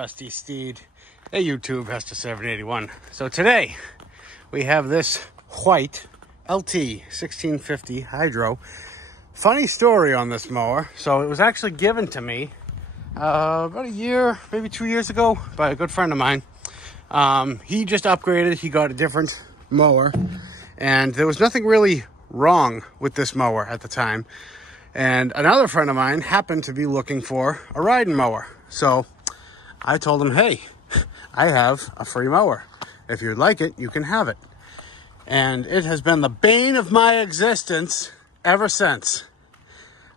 trusty steed. Hey YouTube, Hester781. So today we have this white LT1650 hydro. Funny story on this mower. So it was actually given to me about a year, maybe 2 years ago by a good friend of mine. He just upgraded. He got a different mower and there was nothing really wrong with this mower at the time. And another friend of mine happened to be looking for a riding mower. So I told him, hey, I have a free mower. If you'd like it, you can have it. And it has been the bane of my existence ever since.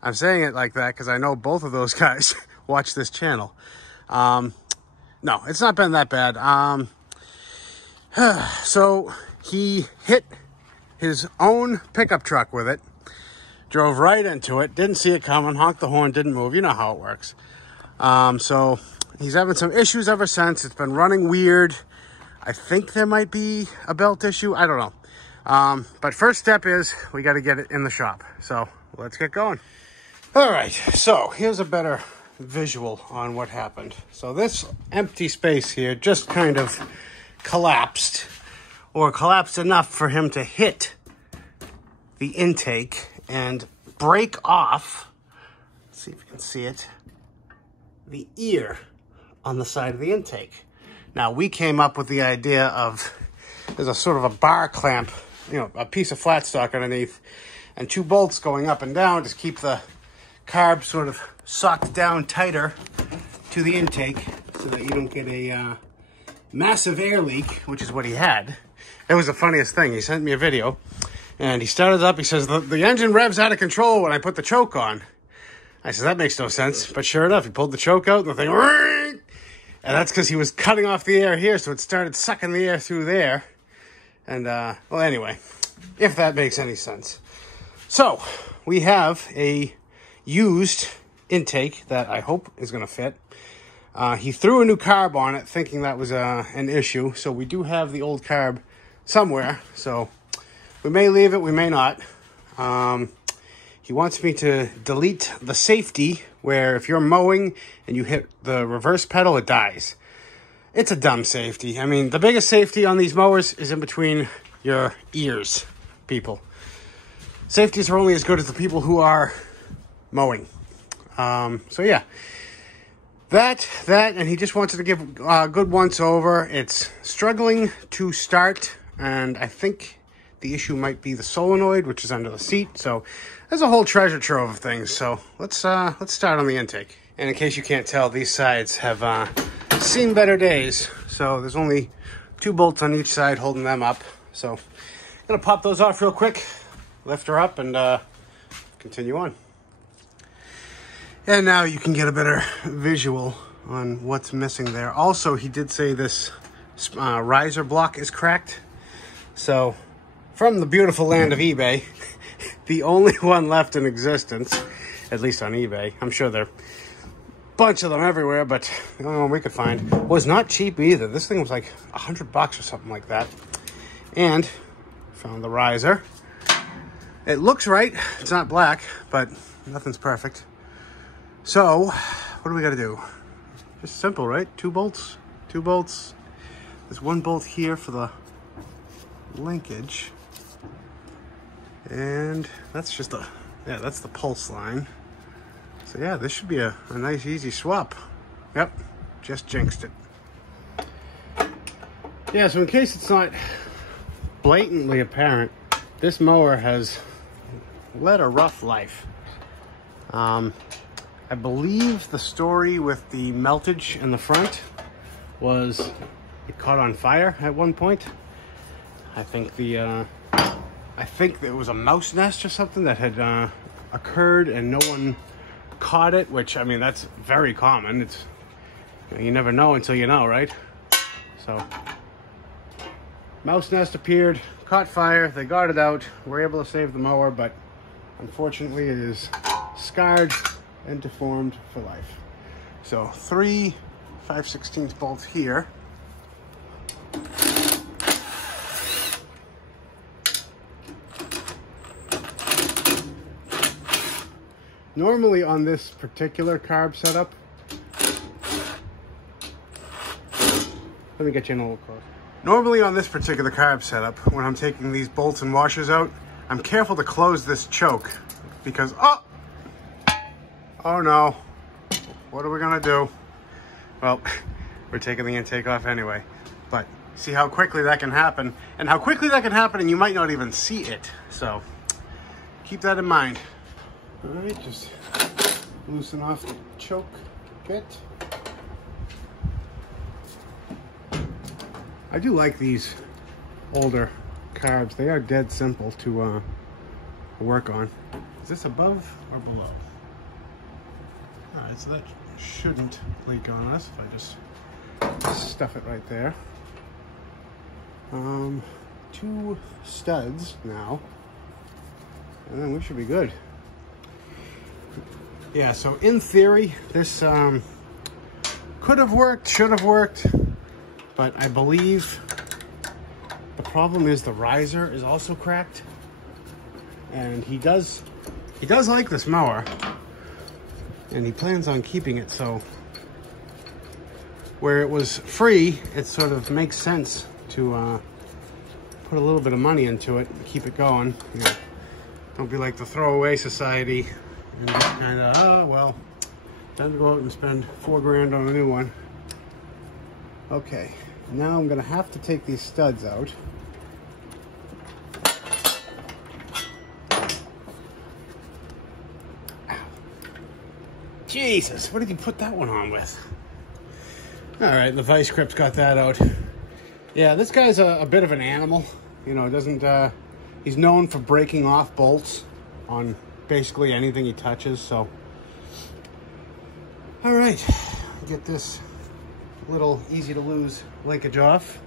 I'm saying it like that because I know both of those guys watch this channel. No, it's not been that bad. So he hit his own pickup truck with it. Drove right into it, didn't see it coming, honked the horn, didn't move. You know how it works. So he's having some issues ever since. It's been running weird. I think there might be a belt issue. I don't know. But first step is we got to get it in the shop. So let's get going. All right. So here's a better visual on what happened. So this empty space here just kind of collapsed, or collapsed enough for him to hit the intake and break off, let's see if you can see it, the ear on the side of the intake. Now we came up with the idea of, there's a sort of a bar clamp, you know, a piece of flat stock underneath and two bolts going up and down to keep the carb sort of socked down tighter to the intake so that you don't get a massive air leak, which is what he had. It was the funniest thing. He sent me a video. And he started up, he says, the engine revs out of control when I put the choke on. I said, that makes no sense. But sure enough, he pulled the choke out and the thing, and that's because he was cutting off the air here, so it started sucking the air through there. And, well, anyway, if that makes any sense. So, we have a used intake that I hope is going to fit. He threw a new carb on it, thinking that was an issue. So we do have the old carb somewhere, so we may leave it, we may not. He wants me to delete the safety where if you're mowing and you hit the reverse pedal, it dies. It's a dumb safety. I mean, the biggest safety on these mowers is in between your ears, people. Safeties are only as good as the people who are mowing. So yeah, that, and he just wanted to give a good once over. It's struggling to start, and I think the issue might be the solenoid, which is under the seat. So there's a whole treasure trove of things. So let's start on the intake. And in case you can't tell, these sides have seen better days. So there's only two bolts on each side holding them up. So I'm gonna pop those off real quick, lift her up, and continue on. And now you can get a better visual on what's missing there. Also, he did say this riser block is cracked. So from the beautiful land of eBay, the only one left in existence, at least on eBay. I'm sure there are a bunch of them everywhere, but the only one we could find was not cheap either. This thing was like $100 or something like that. And found the riser. It looks right. It's not black, but nothing's perfect. So what do we got to do? Just simple, right? Two bolts. There's one bolt here for the linkage. And that's just that's the pulse line. So yeah, this should be a nice easy swap. Yep, just jinxed it. Yeah, so in case it's not blatantly apparent, this mower has led a rough life. I believe the story with the meltage in the front was it caught on fire at one point. I think there was a mouse nest or something that had occurred and no one caught it, which, I mean, that's very common. It's, you never know until you know, right? So mouse nest appeared, caught fire, they got it out, were able to save the mower, but unfortunately it is scarred and deformed for life. So 3 5/16 bolts here. Normally on this particular carb setup, Let me get you in a little closer. Normally on this particular carb setup, when I'm taking these bolts and washers out, I'm careful to close this choke because, oh no, what are we gonna do? Well, we're taking the intake off anyway, but see how quickly that can happen, and how quickly that can happen and you might not even see it. So keep that in mind. All right, just loosen off the choke bit. I do like these older carbs. They are dead simple to work on. Is this above or below? All right, so that shouldn't leak on us if I just stuff it right there. 2 studs now, and then we should be good. Yeah, so in theory, this could have worked, should have worked, but I believe the problem is the riser is also cracked, and he does like this mower, and he plans on keeping it. So where it was free, it sort of makes sense to put a little bit of money into it and keep it going. You know, don't be like the throwaway society and just kind of, oh well, time to go out and spend $4 grand on a new one. Okay, now I'm gonna have to take these studs out. Jesus, what did you put that one on with? All right, the vice grip's got that out. Yeah, this guy's a bit of an animal. You know, he's known for breaking off bolts on basically anything he touches, so. All right, get this little easy to lose linkage off.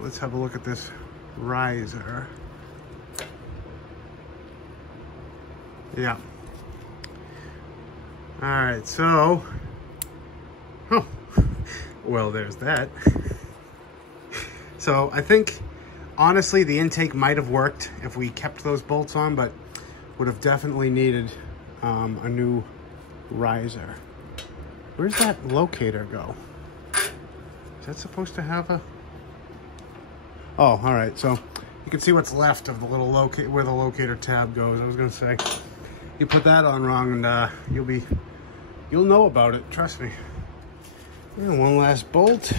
Let's have a look at this riser. Yeah. All right, so, oh, well, there's that. So I think, honestly, the intake might have worked if we kept those bolts on, but would have definitely needed a new riser. Where's that locator go? Is that supposed to have a... Oh, all right, so you can see what's left of the little where the locator tab goes. I was gonna say, you put that on wrong and you'll know about it, trust me. And one last bolt.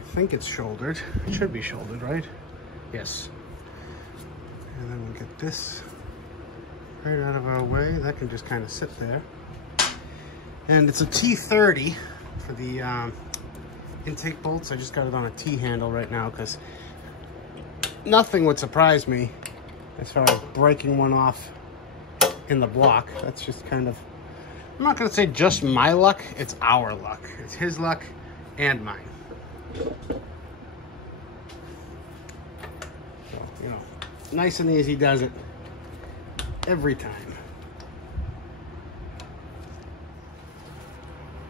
I think it's shouldered. It should be shouldered, right? Yes. And then we'll get this right out of our way. That can just kind of sit there. And it's a T30 for the intake bolts. I just got it on a T-handle right now because nothing would surprise me as far as breaking one off in the block. That's just kind of, I'm not going to say just my luck, it's our luck. It's his luck and mine. So, you know, nice and easy does it every time.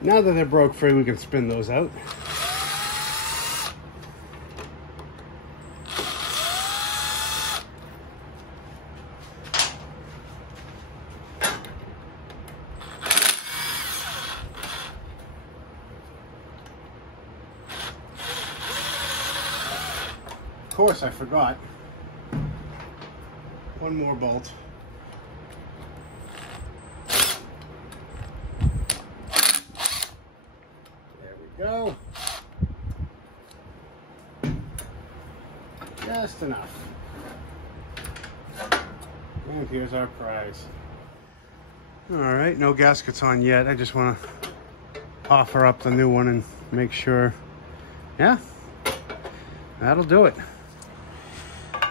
Now that they're broke free, we can spin those out. Of course, I forgot. One more bolt. There we go. Just enough. And here's our prize. All right, no gaskets on yet. I just want to offer up the new one and make sure, yeah, that'll do it.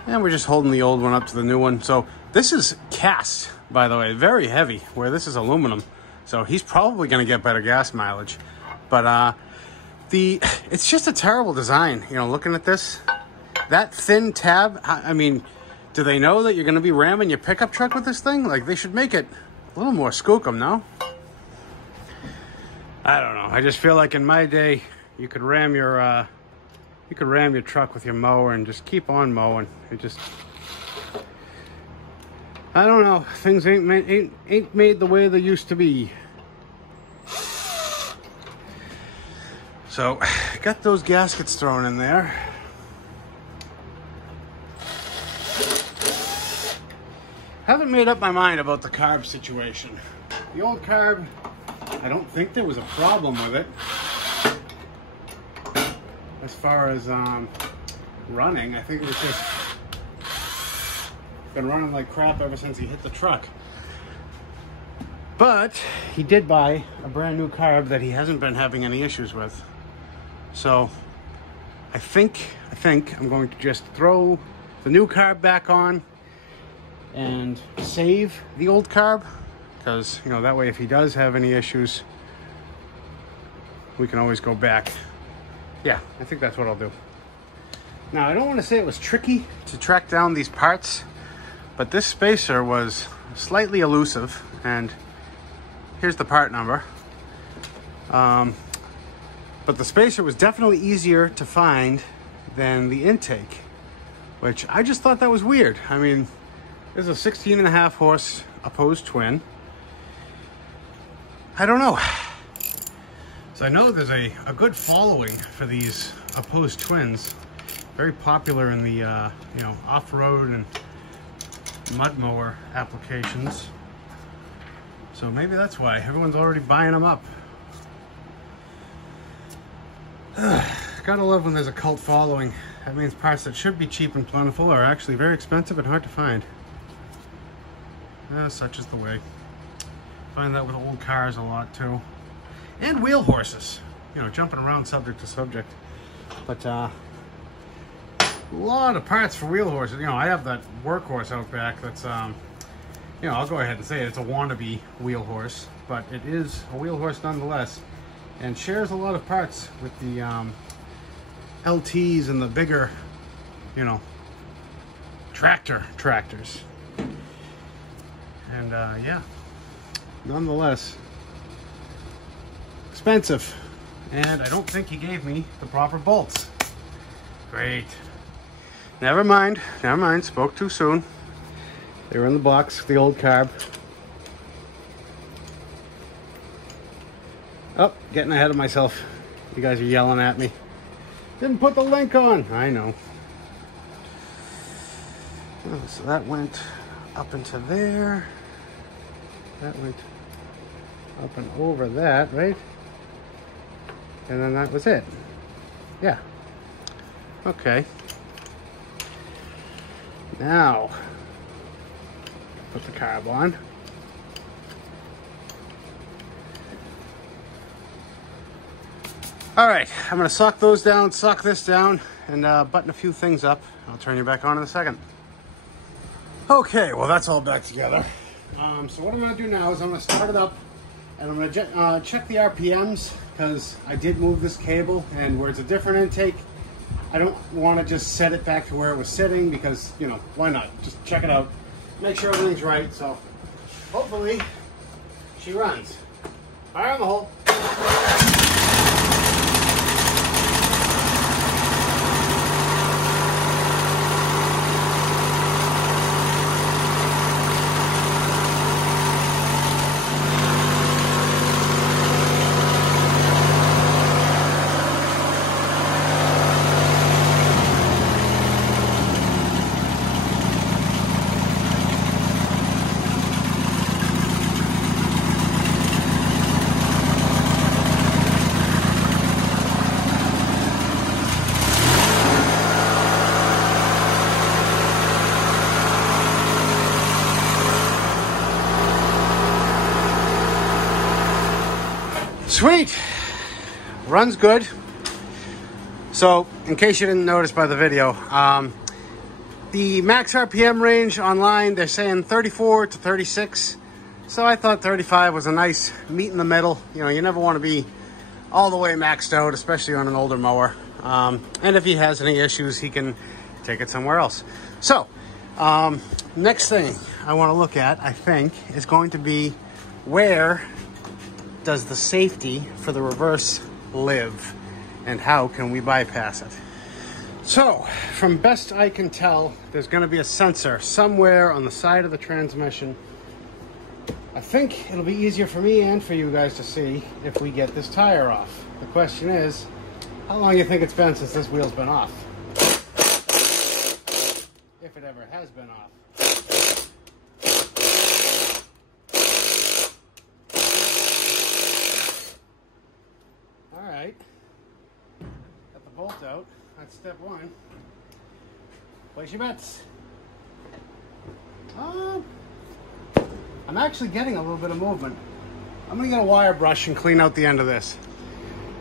And we're just holding the old one up to the new one. So this is cast, by the way, very heavy, where this is aluminum. So he's probably going to get better gas mileage. But it's just a terrible design. You know, looking at this, that thin tab, I mean, do they know that you're going to be ramming your pickup truck with this thing? Like, they should make it a little more skookum, no? I don't know. I just feel like in my day, you could ram your truck with your mower and just keep on mowing. It just, I don't know. Things ain't made the way they used to be. So, got those gaskets thrown in there. Haven't made up my mind about the carb situation. The old carb, I don't think there was a problem with it. As far as running, I think it was just been running like crap ever since he hit the truck. But he did buy a brand new carb that he hasn't been having any issues with. So I think I'm going to just throw the new carb back on and save the old carb, because, you know, that way if he does have any issues, we can always go back. Yeah, I think that's what I'll do. Now, I don't want to say it was tricky to track down these parts, but this spacer was slightly elusive, and here's the part number. But the spacer was definitely easier to find than the intake, which I just thought that was weird. I mean, this is a 16.5 horse opposed twin. I don't know. So I know there's a good following for these opposed twins. Very popular in the you know, off-road and mud mower applications. So maybe that's why everyone's already buying them up. Gotta love when there's a cult following. That means parts that should be cheap and plentiful are actually very expensive and hard to find. Such is the way. Find that with old cars a lot too. And wheel horses. You know, jumping around subject to subject. But a lot of parts for wheel horses. You know, I have that workhorse out back that's, you know, I'll go ahead and say it. It's a wannabe wheel horse. But it is a wheel horse nonetheless. And shares a lot of parts with the LTs and the bigger, you know, tractors. And yeah, nonetheless, expensive. And I don't think he gave me the proper bolts. Great. Never mind, spoke too soon. They were in the box, the old carb. Oh, getting ahead of myself. You guys are yelling at me. Didn't put the link on. I know. Oh, so that went up into there. That went up and over that, right? And then that was it. Yeah. Okay. Now, put the carb on. All right, I'm gonna sock those down, sock this down, and button a few things up. I'll turn you back on in a second. Okay, well that's all back together. So what I'm gonna do now is I'm gonna start it up, and I'm gonna check the RPMs, because I did move this cable, and where it's a different intake, I don't want to just set it back to where it was sitting, because, you know, why not? Just check it out, make sure everything's right. So hopefully she runs. Fire on the hole. Sweet, runs good. So in case you didn't notice by the video, the max RPM range online, they're saying 34 to 36. So I thought 35 was a nice meet in the middle. You know, you never want to be all the way maxed out, especially on an older mower. And if he has any issues, he can take it somewhere else. So next thing I want to look at, I think, is going to be where does the safety for the reverse live, and how can we bypass it? So, from best I can tell, there's going to be a sensor somewhere on the side of the transmission. I think it'll be easier for me and for you guys to see if we get this tire off. The question is, How long do you think it's been since this wheel's been off? If it ever has been off. All right. Got the bolt out. That's step one. Place your bets. I'm actually getting a little bit of movement. I'm gonna get a wire brush and clean out the end of this.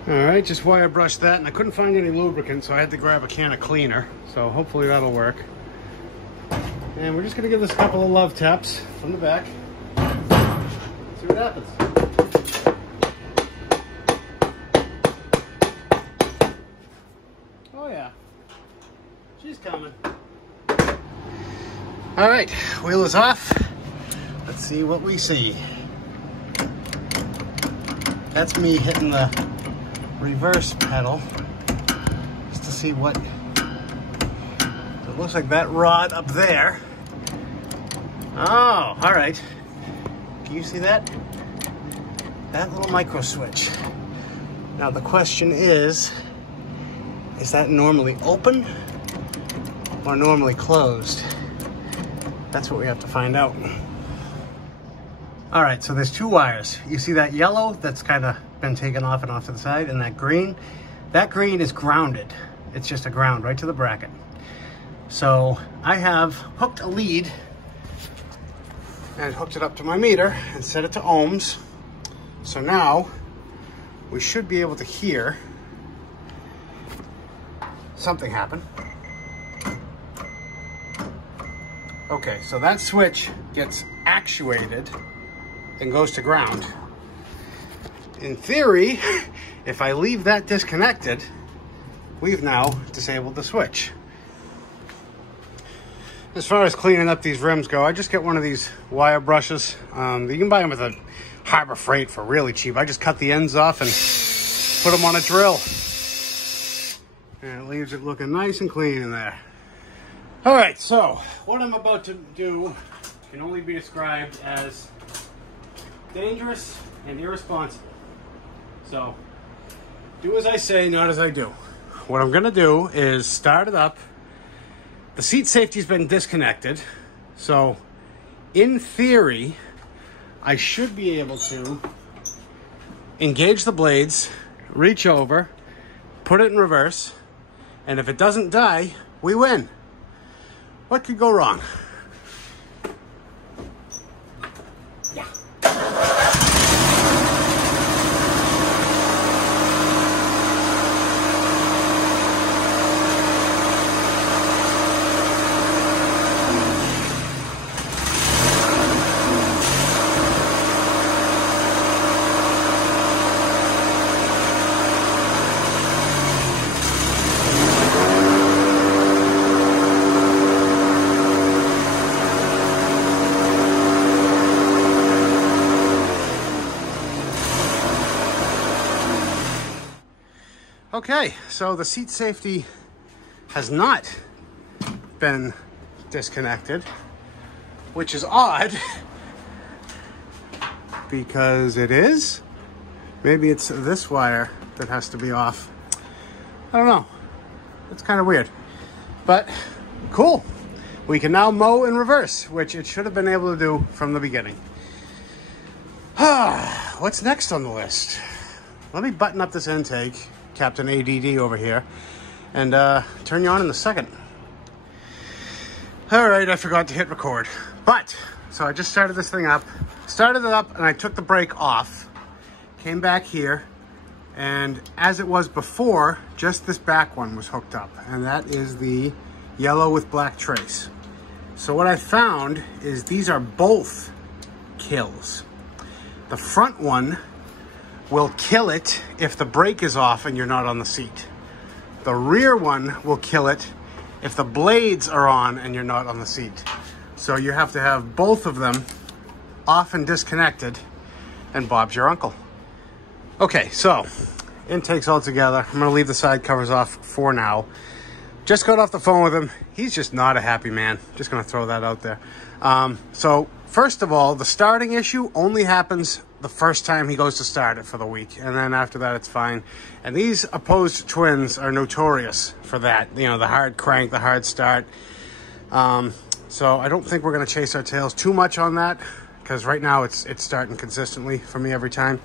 All right, just wire brush that, and I couldn't find any lubricant, so I had to grab a can of cleaner. So hopefully that'll work. And we're just gonna give this a couple of love taps from the back. See what happens. Oh yeah, she's coming. All right, wheel is off. Let's see what we see. That's me hitting the reverse pedal just to see what. So it looks like that rod up there. Oh, all right. Can you see that? That little micro switch. Now the question is that normally open or normally closed? That's what we have to find out. All right, so there's two wires. You see that yellow that's kind of been taken off and off to the side, and that green? That green is grounded. It's just a ground right to the bracket. So I have hooked a lead and hooked it up to my meter and set it to ohms. So now we should be able to hear something happen. Okay, so that switch gets actuated and goes to ground. In theory, if I leave that disconnected, we've now disabled the switch. As far as cleaning up these rims go, I just get one of these wire brushes. You can buy them at the Harbor Freight for really cheap. I just cut the ends off and put them on a drill. And it leaves it looking nice and clean in there. All right, so what I'm about to do can only be described as dangerous and irresponsible. So do as I say, not as I do. What I'm gonna do is start it up. The seat safety's been disconnected. So in theory, I should be able to engage the blades, reach over, put it in reverse, and if it doesn't die, we win. What could go wrong? Yeah. Okay, so the seat safety has not been disconnected, which is odd because it is. Maybe it's this wire that has to be off. I don't know. It's kind of weird, but cool. We can now mow in reverse, which it should have been able to do from the beginning. What's next on the list? Let me button up this intake, Captain ADD over here, and turn you on in a second. All right, I forgot to hit record. But, so I just started this thing up, and I took the brake off, came back here, and as it was before, just this back one was hooked up, and that is the yellow with black trace. So what I found is these are both kills. The front one will kill it if the brake is off and you're not on the seat. The rear one will kill it if the blades are on and you're not on the seat. So you have to have both of them off and disconnected, and Bob's your uncle. Okay, so intakes all together. I'm gonna leave the side covers off for now. Just got off the phone with him. He's just not a happy man. Just gonna throw that out there. So first of all, the starting issue only happens the first time he goes to start it for the week. And then after that, it's fine. And these opposed twins are notorious for that. You know, the hard crank, the hard start. So I don't think we're going to chase our tails too much on that, because right now it's starting consistently for me every time.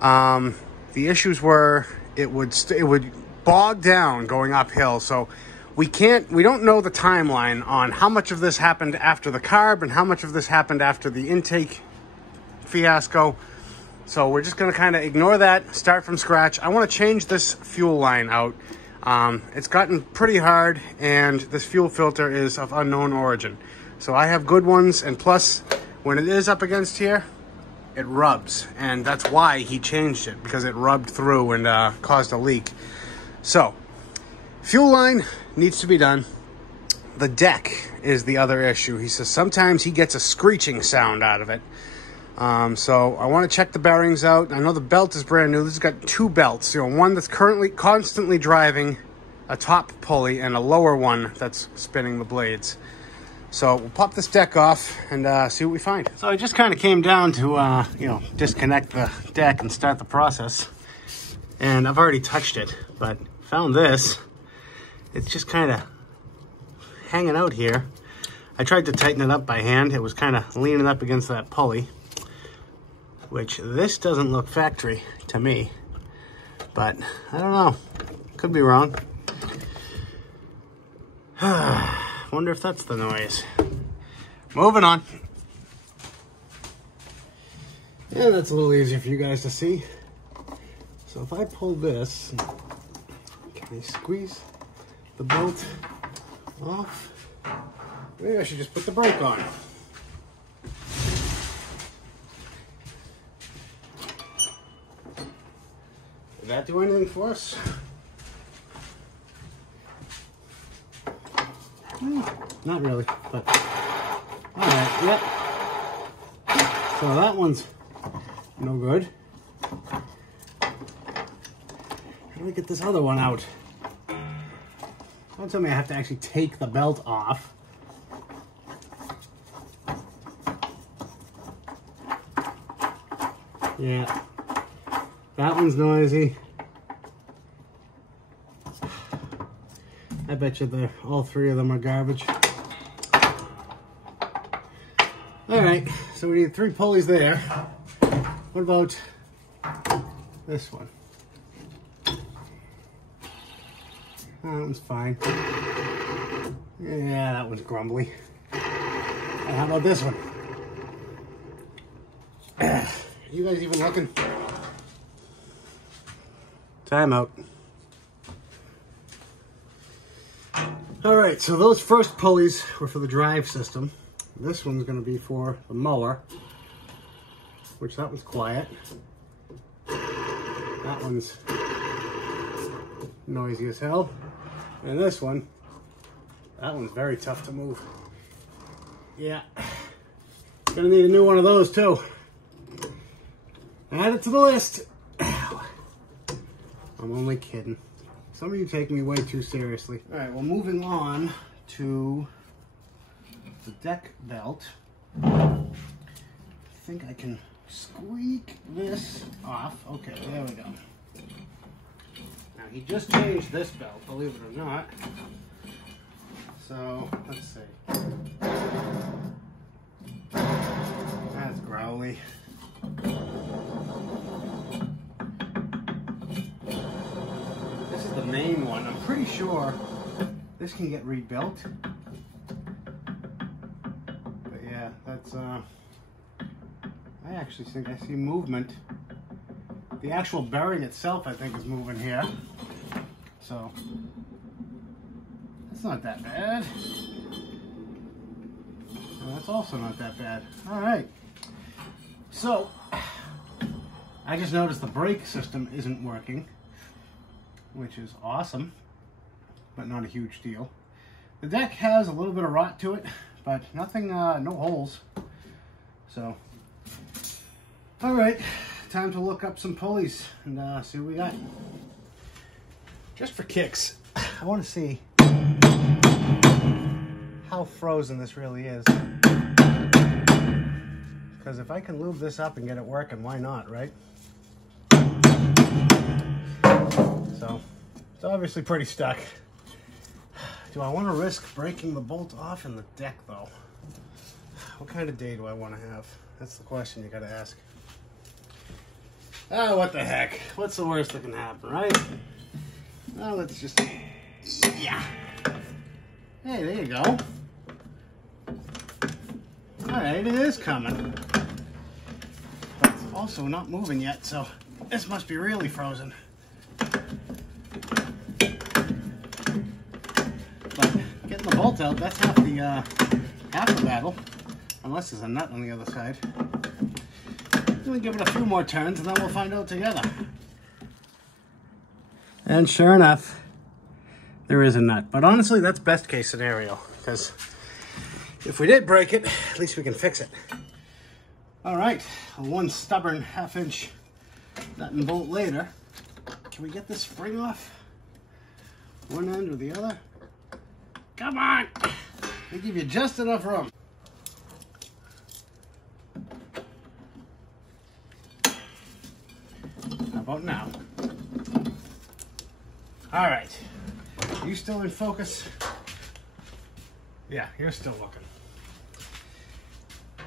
The issues were it would bog down going uphill. So we don't know the timeline on how much of this happened after the carb and how much of this happened after the intake fiasco. So we're just going to kind of ignore that, start from scratch. I want to change this fuel line out. It's gotten pretty hard, and this fuel filter is of unknown origin. So I have good ones, and plus, when it is up against here, it rubs. And that's why he changed it, because it rubbed through and caused a leak. So, fuel line needs to be done. The deck is the other issue. He says sometimes he gets a screeching sound out of it. So I want to check the bearings out. I know the belt is brand new. This has got two belts. You know, one that's constantly driving a top pulley and a lower one that's spinning the blades. So we'll pop this deck off and see what we find. So I just kind of came down to, you know, disconnect the deck and start the process. And I've already touched it, but found this. It's just kind of hanging out here. I tried to tighten it up by hand. It was kind of leaning up against that pulley, which this doesn't look factory to me, but I don't know. Could be wrong. Wonder if that's the noise. Moving on. Yeah, that's a little easier for you guys to see. So if I pull this, can I squeeze the bolt off? Maybe I should just put the brake on. Did that do anything for us? Not really, but all right, yep. So that one's no good. How do we get this other one out? Don't tell me I have to actually take the belt off. Yeah, that one's noisy. I bet you all three of them are garbage. All right, so we need 3 pulleys there. What about this one? That one's fine. Yeah, that one's grumbly. And how about this one? You guys even looking? Time out. All right, so those first pulleys were for the drive system. This one's going to be for the mower, which that one's quiet. That one's noisy as hell. And this one, that one's very tough to move. Yeah, gonna need a new one of those too. Add it to the list. Ow. I'm only kidding. Some of you take me way too seriously. All right, well, moving on to the deck belt. I think I can squeak this off. Okay, there we go. Now, he just changed this belt, believe it or not. So, let's see. That's growly. This is the main one. I'm pretty sure this can get rebuilt. But yeah, that's, I actually think I see movement. The actual bearing itself, I think, is moving here. So, that's not that bad. And that's also not that bad. All right. So, I just noticed the brake system isn't working, which is awesome, but not a huge deal. The deck has a little bit of rot to it, but nothing, no holes. So, all right, time to look up some pulleys and see what we got. Just for kicks, I want to see how frozen this really is. because if I can lube this up and get it working, why not, right? So it's obviously pretty stuck. Do I want to risk breaking the bolt off in the deck though? What kind of day do I want to have? That's the question you got to ask. Oh, what the heck? What's the worst that can happen, right? Well, let's just... Yeah. Hey, there you go. Alright, it is coming. But it's also not moving yet, so this must be really frozen. But getting the bolt out, that's half the battle. Unless there's a nut on the other side. We'll give it a few more turns and then we'll find out together. And sure enough, there is a nut. But honestly, that's best case scenario, because if we did break it, at least we can fix it. All right, one stubborn 1/2" nut and bolt later. Can we get this spring off? One end or the other? Come on! They give you just enough room. How about now? All right, you still in focus? Yeah, you're still looking.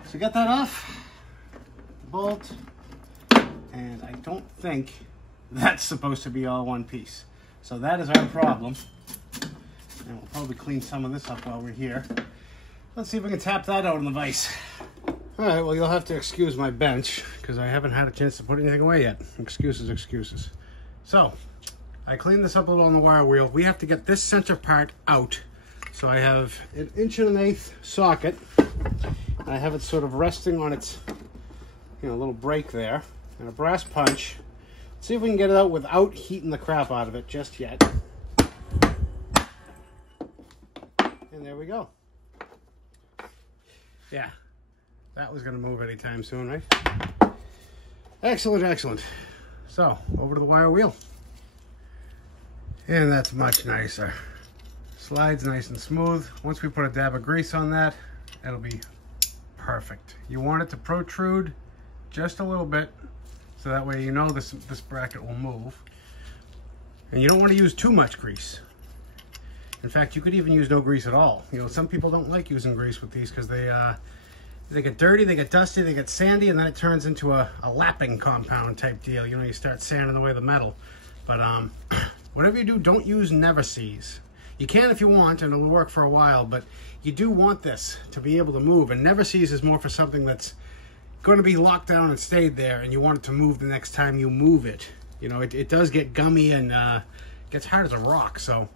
So get that off, the bolt, and I don't think that's supposed to be all one piece. So that is our problem. And we'll probably clean some of this up while we're here. Let's see if we can tap that out in the vise. All right, well, you'll have to excuse my bench because I haven't had a chance to put anything away yet. Excuses, excuses. So, I cleaned this up a little on the wire wheel. We have to get this center part out. So I have an 1.1/8" socket. And I have it sort of resting on its, little break there. And a brass punch. Let's see if we can get it out without heating the crap out of it just yet. And there we go. Yeah, that was going to move anytime soon, right? Excellent, excellent. So, over to the wire wheel. And that's much nicer. Slides nice and smooth. Once we put a dab of grease on that, it'll be perfect. You want it to protrude just a little bit, so that way you know this bracket will move. And you don't want to use too much grease. In fact, you could even use no grease at all. Some people don't like using grease with these because they get dirty, they get dusty, they get sandy, and then it turns into a lapping compound type deal. You start sanding away the metal. But whatever you do, don't use Never Seas. You can if you want, and it'll work for a while, but you do want this to be able to move. And Never Seas is more for something that's going to be locked down and stayed there, and you want it to move the next time you move it. It does get gummy and gets hard as a rock, so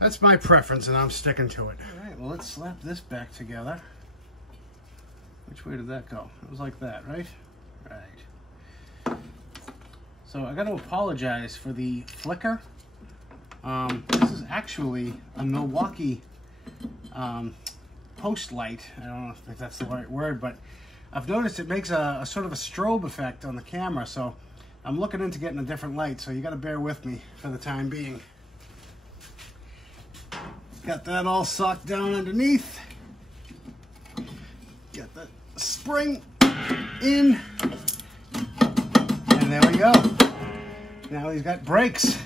that's my preference, and I'm sticking to it. All right, well, let's slap this back together. Which way did that go? It was like that, right? Right. So I got to apologize for the flicker. This is actually a Milwaukee post light. I don't know if that's the right word, but I've noticed it makes a sort of a strobe effect on the camera, so I'm looking into getting a different light, so you got to bear with me for the time being. Got that all socked down underneath. Got that spring in. And there we go. Now he's got brakes.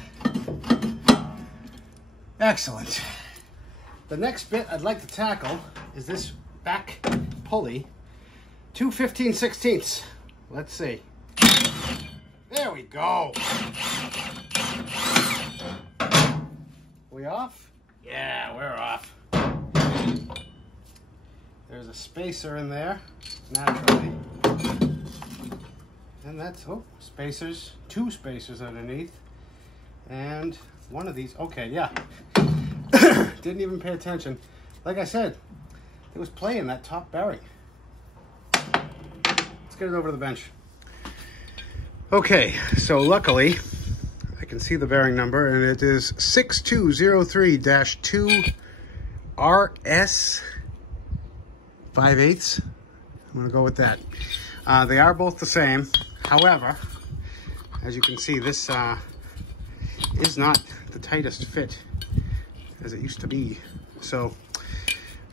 Excellent. The next bit I'd like to tackle is this back pulley. 2 15/16. Let's see. There we go. We off? Yeah, we're off. There's a spacer in there, naturally. And that's, spacers, 2 spacers underneath. And one of these, okay, yeah. Didn't even pay attention. Like I said, it was playing that top bearing. Let's get it over to the bench. Okay, so luckily, I can see the bearing number, and it is 6203-2 RS 5/8. I'm gonna go with that. They are both the same. However, as you can see, this is not the tightest fit as it used to be. So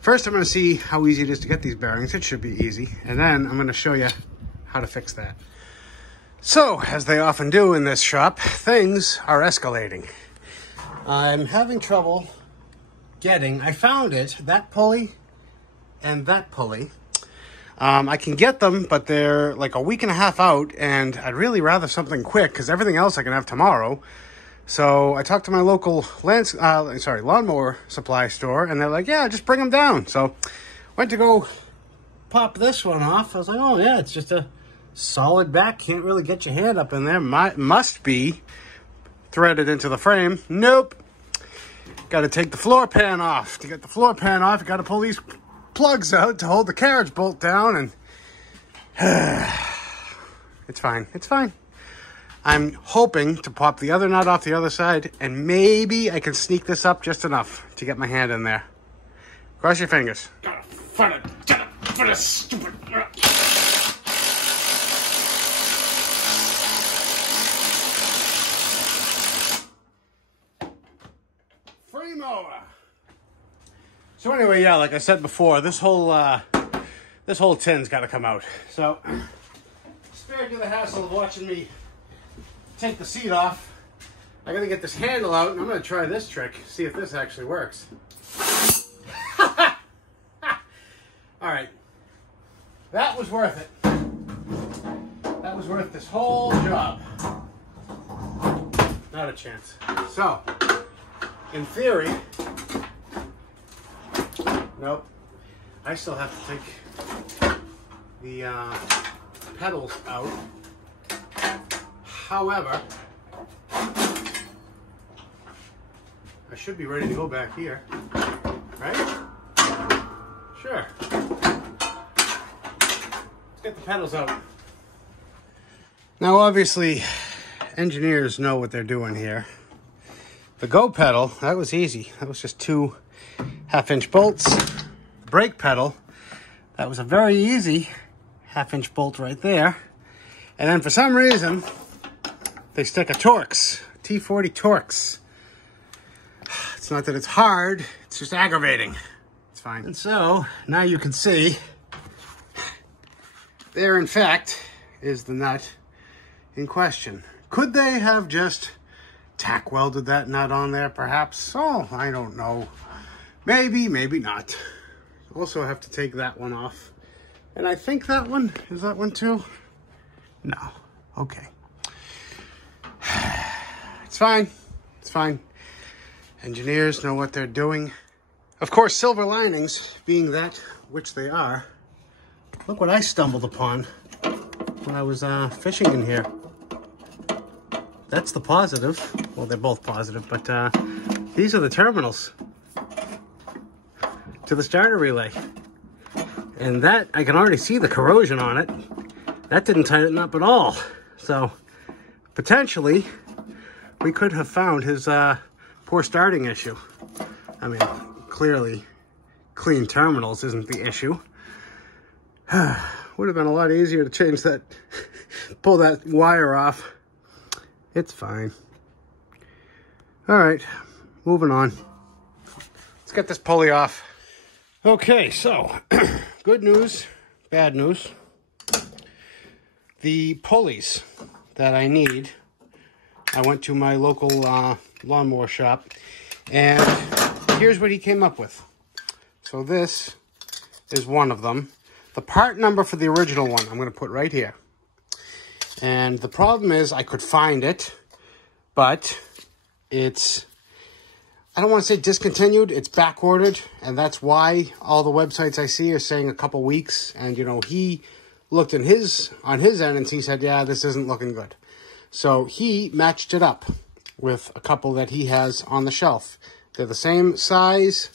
First, I'm going to see how easy it is to get these bearings. It should be easy. And then I'm going to show you how to fix that. So, as they often do in this shop, things are escalating. I'm having trouble getting, I found it, that pulley and that pulley. I can get them, but they're like a week and a half out, and I'd really rather something quick because everything else I can have tomorrow. So I talked to my local lawnmower supply store, and they're like, yeah, just bring them down. So went to go pop this one off. I was like, oh yeah, it's just a solid back. Can't really get your hand up in there. Must be threaded into the frame. Nope. Got to take the floor pan off. To get the floor pan off, you got to pull these plugs out to hold the carriage bolt down, and it's fine. It's fine. I'm hoping to pop the other nut off the other side, and maybe I can sneak this up just enough to get my hand in there. Cross your fingers. Stupid. Free mower. So anyway, yeah, like I said before, this whole tin's got to come out. So spared you the hassle of watching me take the seat off. I got to get this handle out, and I'm going to try this trick, see if this actually works. All right, that was worth it. That was worth this whole job. Not a chance. So, in theory, nope, I still have to take the pedals out. However, I should be ready to go back here, right? Sure. Let's get the pedals out. Now, obviously, engineers know what they're doing here. The go pedal, that was easy. That was just 2 half-inch bolts. The brake pedal, that was a very easy half-inch bolt right there. And then for some reason, they stick a Torx, T40 Torx. It's not that it's hard, it's just aggravating. It's fine. And so, now you can see, there in fact is the nut in question. Could they have just tack welded that nut on there perhaps? Oh, I don't know. Maybe, maybe not. Also have to take that one off. And I think that one, is that one too? No. Okay. It's fine. It's fine. Engineers know what they're doing. Of course, silver linings, being that which they are. Look what I stumbled upon when I was fishing in here. That's the positive. Well, they're both positive, but these are the terminals to the starter relay. And that, I can already see the corrosion on it. That didn't tighten up at all. So, potentially, we could have found his poor starting issue. I mean, clearly, clean terminals isn't the issue. Would have been a lot easier to change that, pull that wire off. It's fine. All right, moving on. Let's get this pulley off. Okay, so, good news, bad news. The pulleys that I need, I went to my local lawnmower shop, and here's what he came up with. So this is one of them. The part number for the original one, I'm going to put right here. And the problem is I could find it, but it's, I don't want to say discontinued, it's back ordered, and that's why all the websites I see are saying a couple weeks. And, you know, he looked on his end and he said, yeah, this isn't looking good. So he matched it up with a couple that he has on the shelf. They're the same size,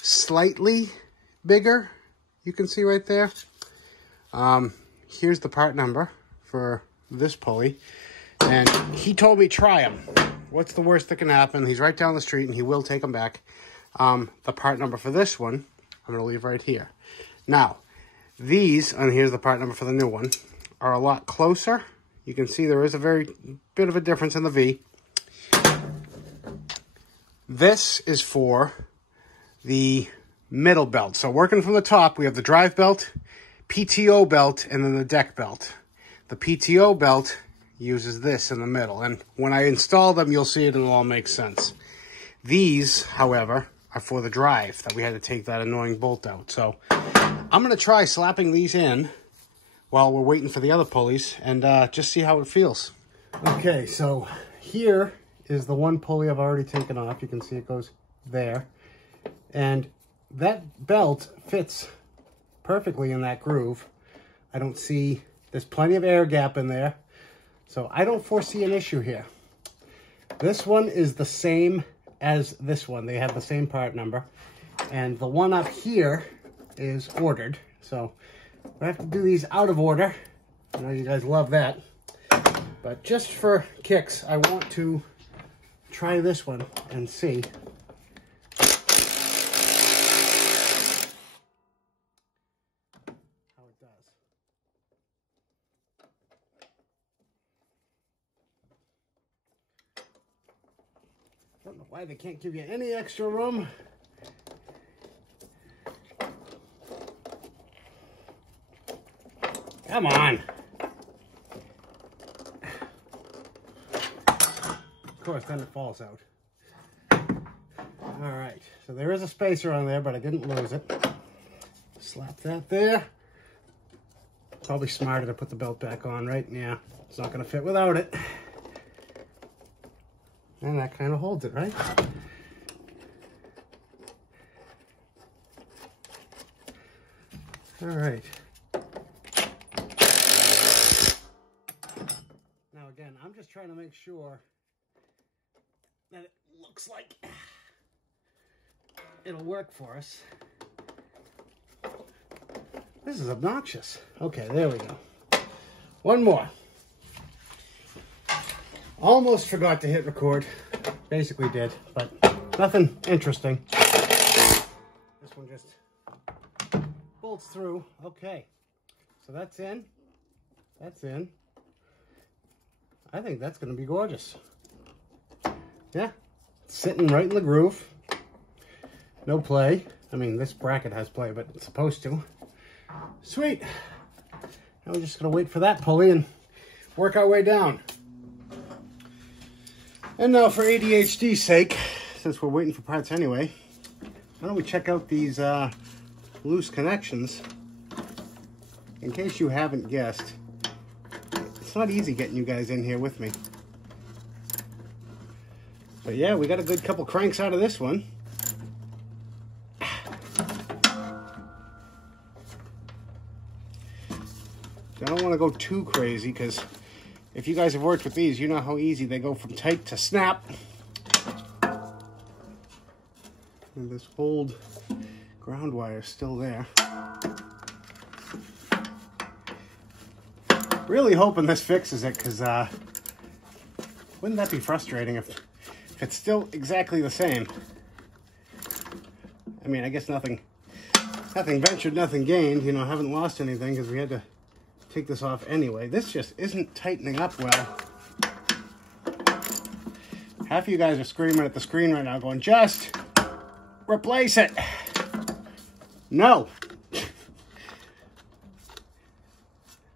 slightly bigger. You can see right there. Here's the part number for this pulley. And he told me try them. What's the worst that can happen? He's right down the street and he will take them back. The part number for this one, I'm going to leave right here. Now, these, and here's the part number for the new one, are a lot closer. You can see there is a very bit of a difference in the V. This is for the middle belt. So working from the top, we have the drive belt, PTO belt, and then the deck belt. The PTO belt uses this in the middle. And when I install them, you'll see it and it'll all make sense. These, however, are for the drive that we had to take that annoying bolt out. So I'm going to try slapping these in while we're waiting for the other pulleys and just see how it feels. Okay, so here is the one pulley I've already taken off. You can see it goes there. And that belt fits perfectly in that groove. I don't see, there's plenty of air gap in there. So I don't foresee an issue here. This one is the same as this one. They have the same part number. And the one up here is ordered. So I have to do these out of order. I know you guys love that. But just for kicks, I want to try this one and see. How it does. Don't know why they can't give you any extra room. Come on. Of course, then it falls out. All right, so there is a spacer on there, but I didn't lose it. Slap that there. Probably smarter to put the belt back on, right? Yeah, it's not gonna fit without it. And that kind of holds it, right? All right. Now again, I'm just trying to make sure that it looks like it'll work for us. This is obnoxious. Okay, there we go. One more. Almost forgot to hit record. Basically did, but nothing interesting. This one just bolts through. Okay, so that's in. That's in. I think that's going to be gorgeous. Yeah, sitting right in the groove. No play. I mean, this bracket has play, but it's supposed to. Sweet. Now we're just going to wait for that pulley and work our way down. And now for ADHD's sake, since we're waiting for parts anyway, why don't we check out these loose connections. In case you haven't guessed, it's not easy getting you guys in here with me. But yeah, we got a good couple cranks out of this one. I don't want to go too crazy because if you guys have worked with these, you know how easy they go from tight to snap. And this old ground wire is still there. Really hoping this fixes it because wouldn't that be frustrating if it's still exactly the same? I mean, I guess nothing ventured, nothing gained. You know, haven't lost anything because we had to take this off anyway. This just isn't tightening up well. Half of you guys are screaming at the screen right now going, just replace it. No.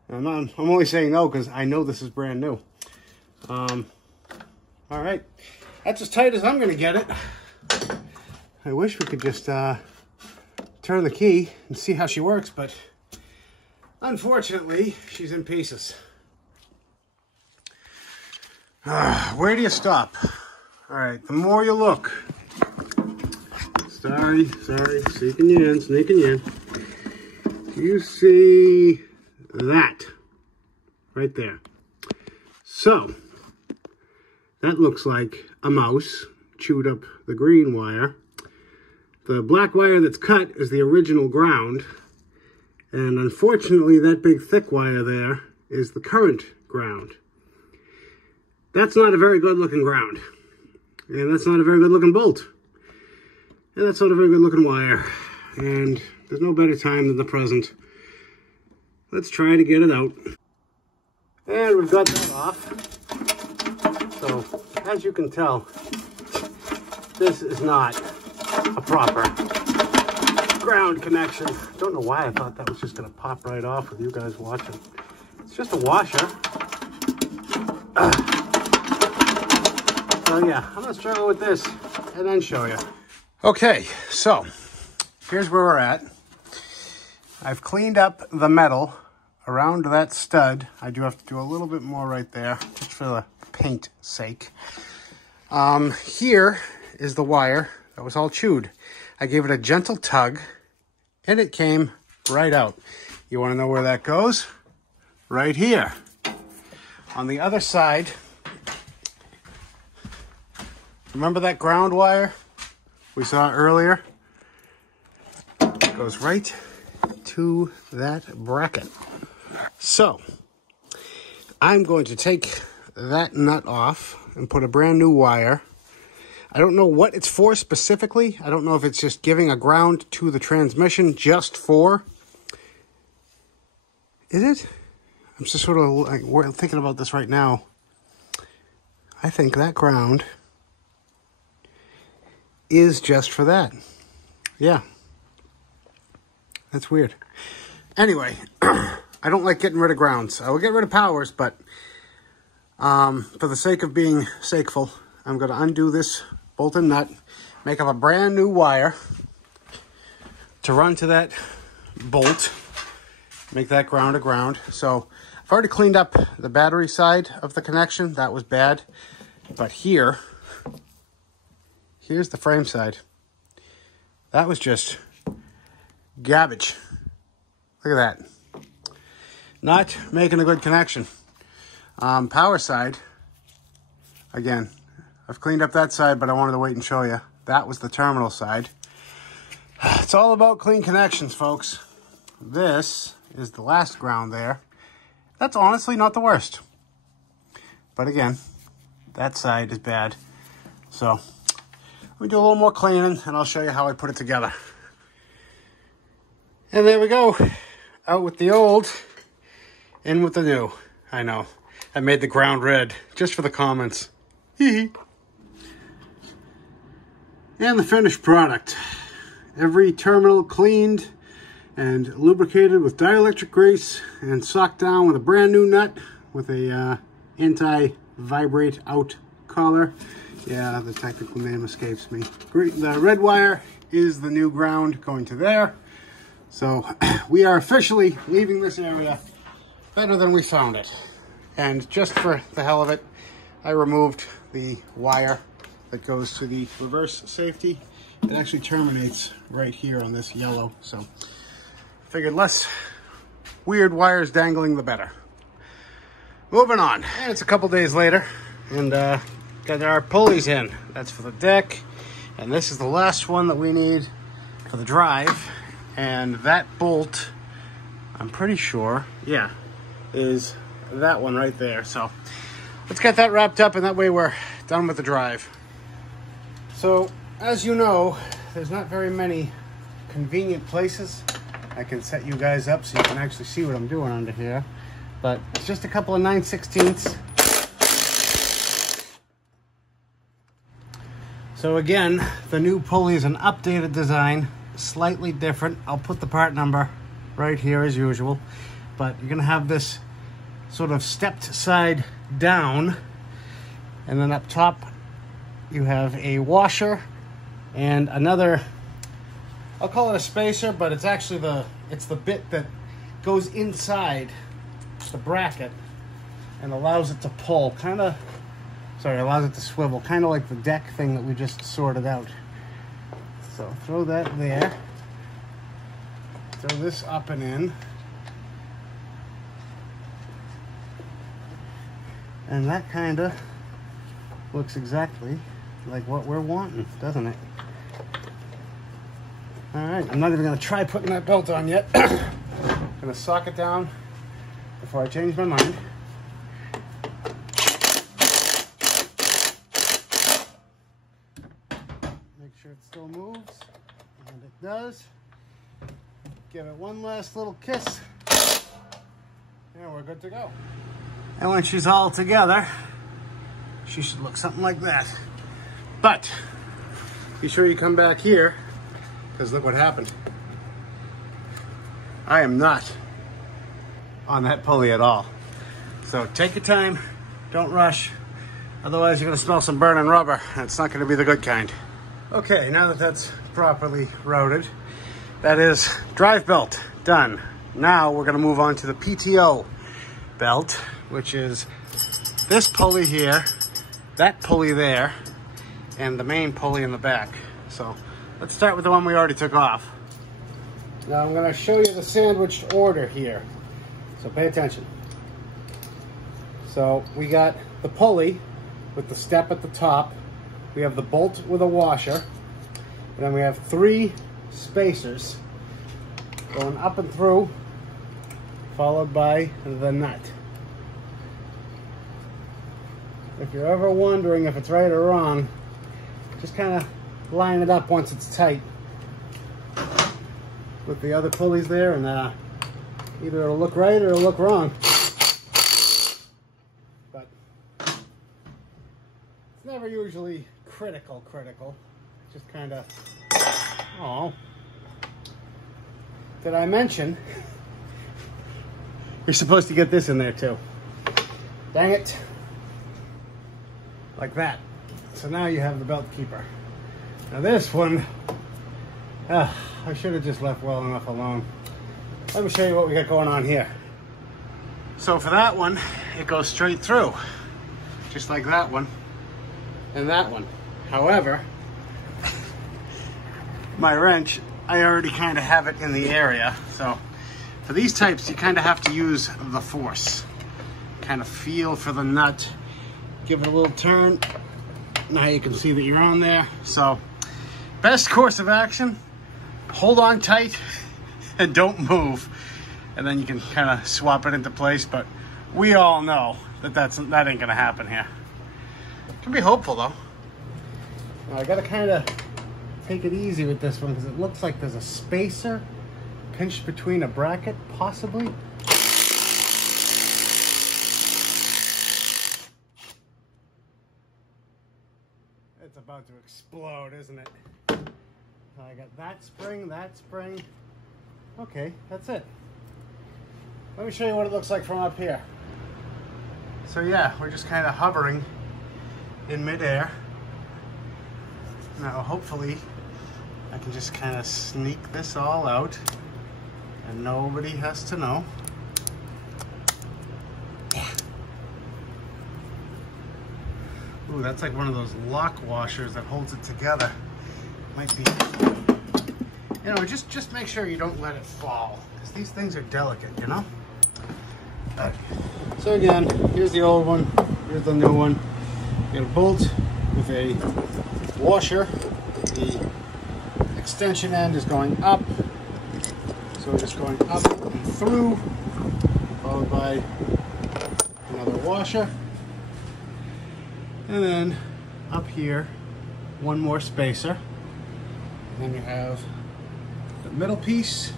I'm only saying no because I know this is brand new. All right. That's as tight as I'm going to get it. I wish we could just turn the key and see how she works, but unfortunately, she's in pieces. Where do you stop? All right, the more you look. Sorry, sneaking you in. Do you see that right there? So, that looks like a mouse chewed up the green wire. The black wire that's cut is the original ground. And unfortunately, that big thick wire there is the current ground. That's not a very good looking ground. And that's not a very good looking bolt. And that's not a very good looking wire. And there's no better time than the present. Let's try to get it out. And we've got that off. So, as you can tell, this is not a proper ground connection. Don't know why I thought that was just gonna pop right off with you guys watching. It's just a washer. So yeah, I'm gonna struggle with this and then show you. Okay, so here's where we're at. I've cleaned up the metal around that stud. I do have to do a little bit more right there, just for the paint sake. Here is the wire that was all chewed. I gave it a gentle tug, and it came right out. You want to know where that goes? Right here. On the other side, remember that ground wire we saw earlier? It goes right to that bracket. So, I'm going to take that nut off and put a brand new wire. I don't know what it's for specifically. I don't know if it's just giving a ground to the transmission just for. Is it? I'm just sort of like, we're thinking about this right now. I think that ground is just for that. Yeah. That's weird. Anyway, I don't like getting rid of grounds. I will get rid of powers, but for the sake of being sakeful, I'm going to undo this bolt and nut, make up a brand new wire to run to that bolt, make that ground a ground. So I've already cleaned up the battery side of the connection. That was bad. But here's the frame side. That was just garbage. Look at that. Not making a good connection. Power side, again, I've cleaned up that side, but I wanted to wait and show you. That was the terminal side. It's all about clean connections, folks. This is the last ground there. That's honestly not the worst. But again, that side is bad. So, let me do a little more cleaning, and I'll show you how I put it together. And there we go. Out with the old, in with the new. I know. I made the ground red, just for the comments. Hee hee. And the finished product. Every terminal cleaned and lubricated with dielectric grease and socked down with a brand new nut with a anti-vibrate out collar. Yeah, the technical name escapes me. The red wire is the new ground going to there. So we are officially leaving this area better than we found it. And just for the hell of it, I removed the wire that goes to the reverse safety. It actually terminates right here on this yellow. So figured less weird wires dangling, the better. Moving on. And it's a couple days later, and got our pulleys in. That's for the deck. And this is the last one that we need for the drive. And that bolt, I'm pretty sure, yeah, is that one right there. So let's get that wrapped up, and that way we're done with the drive. So as you know, there's not very many convenient places I can set you guys up so you can actually see what I'm doing under here. But it's just a couple of 9/16. So again, the new pulley is an updated design, slightly different. I'll put the part number right here as usual, but you're gonna have this sort of stepped side down, and then up top you have a washer and another, I'll call it a spacer, but it's actually the bit that goes inside the bracket and allows it to pull, allows it to swivel, kind of like the deck thing that we just sorted out. So throw that there, throw this up and in, and that kind of looks exactly like what we're wanting, doesn't it? All right, I'm not even gonna try putting that belt on yet. I'm gonna sock it down before I change my mind. Make sure it still moves, and it does. Give it one last little kiss, and we're good to go. And when she's all together, she should look something like that. But be sure you come back here, because look what happened. I am not on that pulley at all. So take your time, don't rush. Otherwise you're gonna smell some burning rubber, and it's not gonna be the good kind. Okay, now that that's properly routed, that is drive belt done. Now we're gonna move on to the PTO belt, which is this pulley here, that pulley there, and the main pulley in the back. So let's start with the one we already took off. Now I'm gonna show you the sandwich order here. So pay attention. So we got the pulley with the step at the top. We have the bolt with a washer. And then we have 3 spacers going up and through, followed by the nut. If you're ever wondering if it's right or wrong, just kind of line it up once it's tight with the other pulleys there, and either it'll look right or it'll look wrong. But it's never usually critical. Just kind of, oh, did I mention you're supposed to get this in there too? Dang it. Like that. So now you have the belt keeper. Now this one, I should have just left well enough alone. Let me show you what we got going on here. So for that one, it goes straight through, just like that one and that one. However, my wrench, I already kind of have it in the area. So for these types, you kind of have to use the force. Kind of feel for the nut, give it a little turn. Now you can see that you're on there. So best course of action, hold on tight and don't move. And then you can kind of swap it into place. But we all know that that ain't gonna happen here. Can be hopeful though. Now I gotta kind of take it easy with this one because it looks like there's a spacer pinched between a bracket, possibly. It's about to explode, isn't it? I got that spring. Okay, that's it. Let me show you what it looks like from up here. So yeah, we're just kind of hovering in midair. Now hopefully I can just kind of sneak this all out and nobody has to know. Yeah. Ooh, that's like one of those lock washers that holds it together. Might be, you know, just make sure you don't let it fall, because these things are delicate, you know? All right. So again, here's the old one, here's the new one. You got a bolt with a washer. The extension end is going up, so we're just going up and through, followed by another washer, and then up here one more spacer, and then you have the middle piece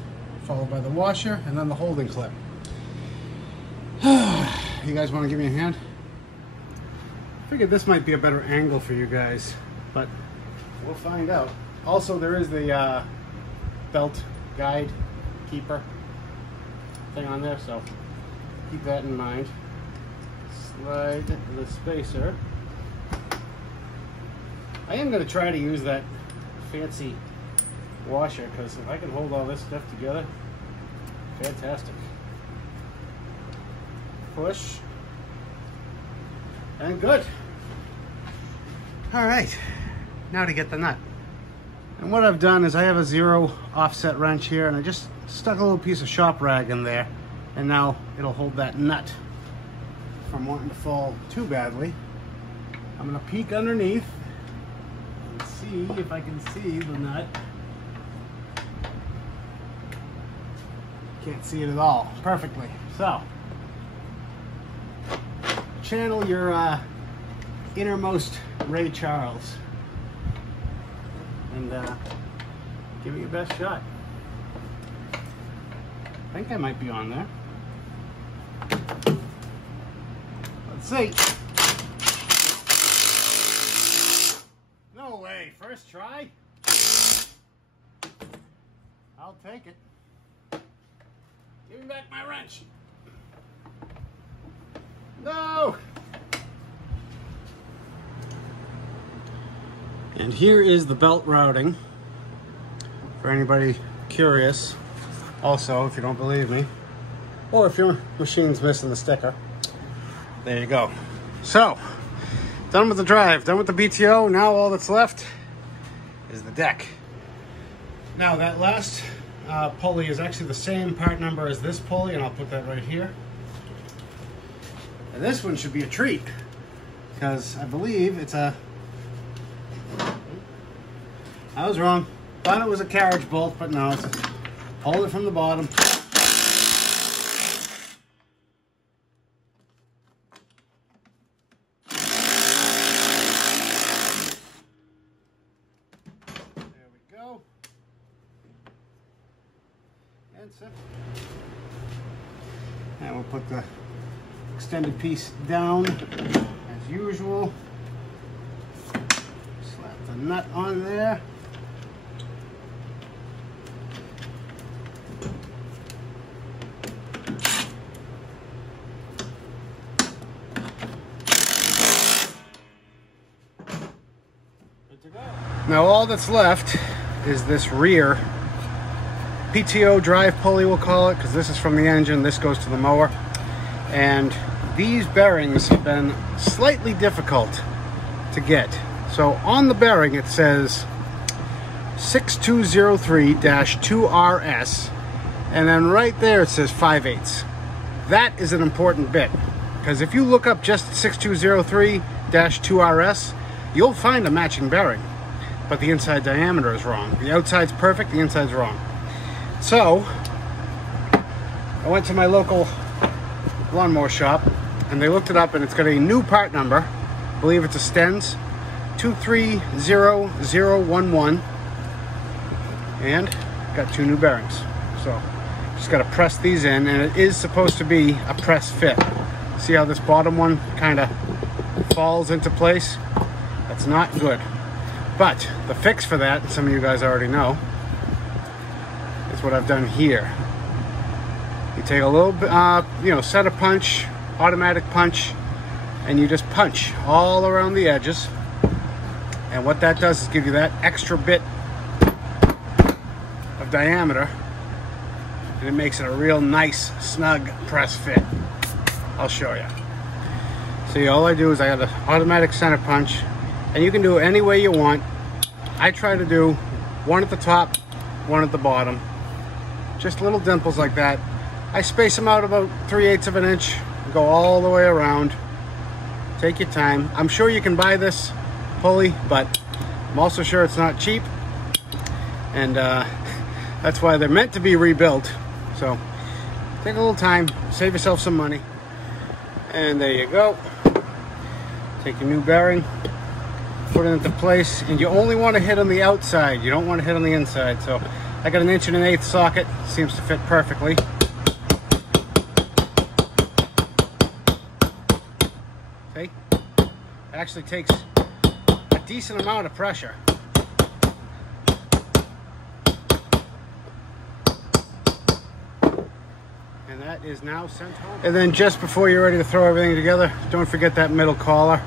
followed by the washer, and then the holding clip. You guys want to give me a hand? I figured this might be a better angle for you guys, but we'll find out. Also, there is the belt guide keeper thing on there, so keep that in mind. Slide the spacer. I am going to try to use that fancy washer, because if I can hold all this stuff together, fantastic. Push. And good. All right, now to get the nut. And what I've done is I have a 0 offset wrench here, and I just stuck a little piece of shop rag in there, and now it'll hold that nut from wanting to fall too badly. I'm gonna peek underneath and see if I can see the nut. Can't see it at all perfectly. So channel your innermost Ray Charles and give it your best shot. I think I might be on there. Let's see. No way, first try? I'll take it. Give me back my wrench. No! And here is the belt routing for anybody curious. Also, if you don't believe me, or if your machine's missing the sticker, there you go. So, done with the drive, done with the BTO. Now all that's left is the deck. Now that last pulley is actually the same part number as this pulley, and I'll put that right here. And this one should be a treat, because I believe it's a... I was wrong. Thought it was a carriage bolt, but no, it's a... Hold it from the bottom. There we go. And simple. And we'll put the extended piece down as usual. Slap the nut on there. Now all that's left is this rear PTO drive pulley, we'll call it, because this is from the engine, this goes to the mower. And these bearings have been slightly difficult to get. So on the bearing it says 6203-2RS, and then right there it says 5/8. That is an important bit, because if you look up just 6203-2RS, you'll find a matching bearing, but the inside diameter is wrong. The outside's perfect, the inside's wrong. So I went to my local lawnmower shop and they looked it up, and it's got a new part number. I believe it's a Stens 230011, and got 2 new bearings. So just got to press these in, and it is supposed to be a press fit. See how this bottom one kind of falls into place? That's not good. But the fix for that, and some of you guys already know, is what I've done here. You take a little bit, center punch, automatic punch, and you just punch all around the edges. And what that does is give you that extra bit of diameter, and it makes it a real nice, snug press fit. I'll show you. See, all I do is I have an automatic center punch, and you can do it any way you want. I try to do one at the top, one at the bottom. Just little dimples like that. I space them out about 3/8 of an inch, go all the way around. Take your time. I'm sure you can buy this pulley, but I'm also sure it's not cheap. And that's why they're meant to be rebuilt. So take a little time, save yourself some money. And there you go. Take your new bearing, put it into place, and you only want to hit on the outside. You don't want to hit on the inside. So I got an 1 1/8 socket, seems to fit perfectly. See? It actually takes a decent amount of pressure. And that is now sent home. And then just before you're ready to throw everything together, don't forget that middle collar.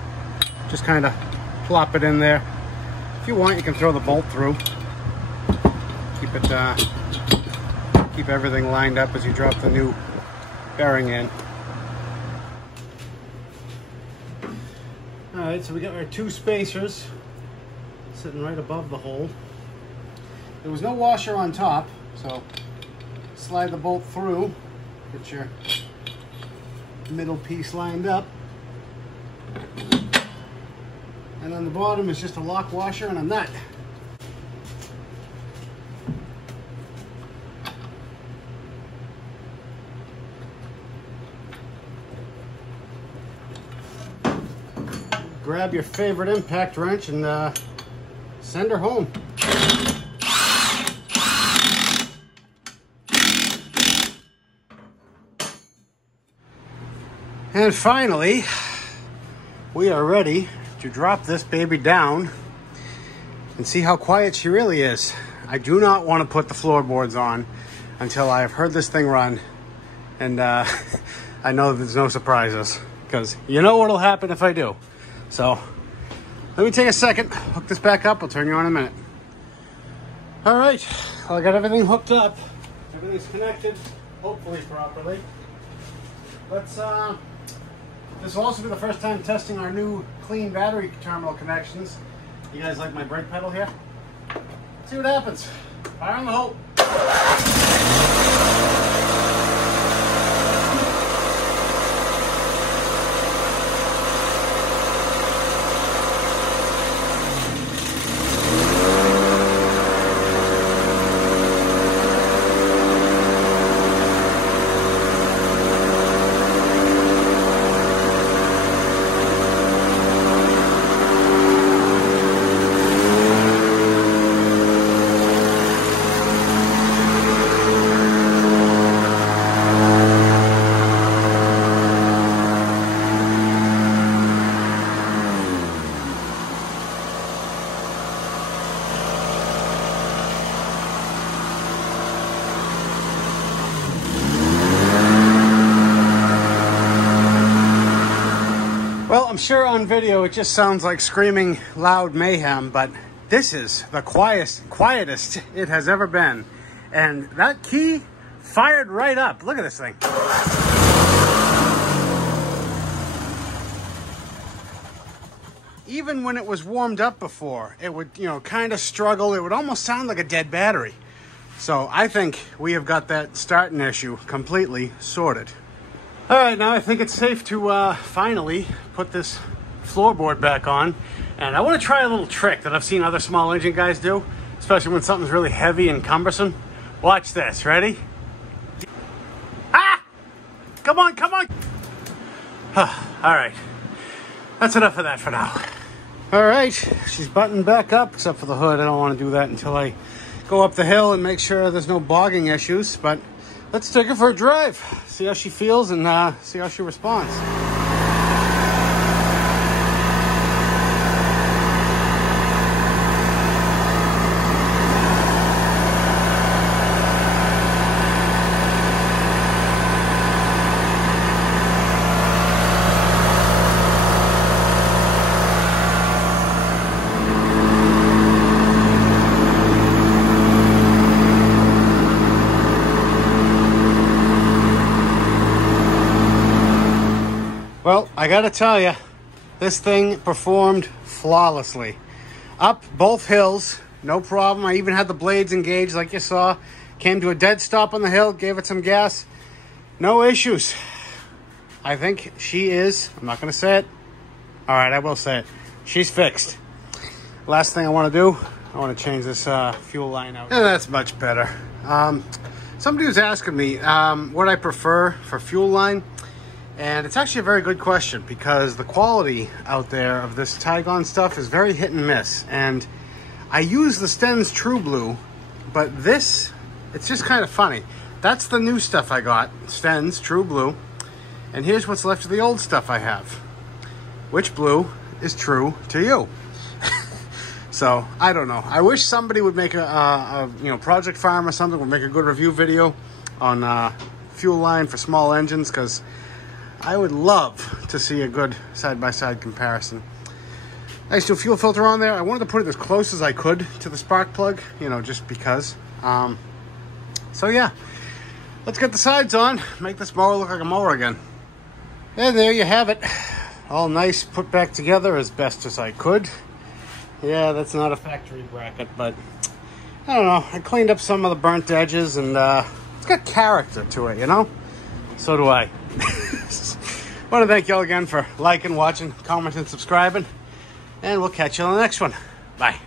Just kind of plop it in there. If you want, you can throw the bolt through. Keep it, keep everything lined up as you drop the new bearing in. All right, so we got our 2 spacers sitting right above the hole. There was no washer on top, so slide the bolt through, get your middle piece lined up. And on the bottom is just a lock washer and a nut. Grab your favorite impact wrench and send her home. And finally, we are ready to drop this baby down and see how quiet she really is. I do not want to put the floorboards on until I have heard this thing run And I know there's no surprises, because you know what'll happen if I do. So let me take a second, hook this back up. I'll turn you on in a minute. All right, well, I got everything hooked up. Everything's connected, hopefully properly. This will also be the first time testing our new clean battery terminal connections. You guys like my brake pedal here? See what happens. Fire on the hole. Well, I'm sure on video it just sounds like screaming loud mayhem, but this is the quietest it has ever been. And that key fired right up. Look at this thing. Even when it was warmed up before, it would, kind of struggle. It would almost sound like a dead battery. So I think we have got that starting issue completely sorted. All right, now I think it's safe to finally put this floorboard back on. And I want to try a little trick that I've seen other small engine guys do, especially when something's really heavy and cumbersome. Watch this, ready? Ah! Come on, come on! All right, that's enough of that for now. All right, she's buttoned back up, except for the hood. I don't want to do that until I go up the hill and make sure there's no bogging issues, but let's take her for a drive, see how she feels, and see how she responds. Well, I gotta tell you, this thing performed flawlessly. Up both hills, no problem. I even had the blades engaged like you saw. Came to a dead stop on the hill, gave it some gas. No issues. I think she is, I'm not gonna say it. All right, I will say it. She's fixed. Last thing I wanna do, I wanna change this fuel line out. And that's much better. Somebody was asking me what I prefer for fuel line. And it's actually a very good question, because the quality out there of this Tygon stuff is very hit and miss. And I use the Sten's True Blue, but this, it's just kind of funny. That's the new stuff I got, Sten's True Blue. And here's what's left of the old stuff I have. Which blue is true to you? So, I don't know. I wish somebody would make a Project Farm or something would make a good review video on fuel line for small engines, because I would love to see a good side-by-side comparison. Nice new fuel filter on there. I wanted to put it as close as I could to the spark plug, just because. So yeah, let's get the sides on, make this mower look like a mower again. And there you have it. All nice, put back together as best as I could. Yeah, that's not a factory bracket, but I don't know. I cleaned up some of the burnt edges, and it's got character to it, So do I. I want to thank you all again for liking, watching, commenting, subscribing, and we'll catch you on the next one. Bye.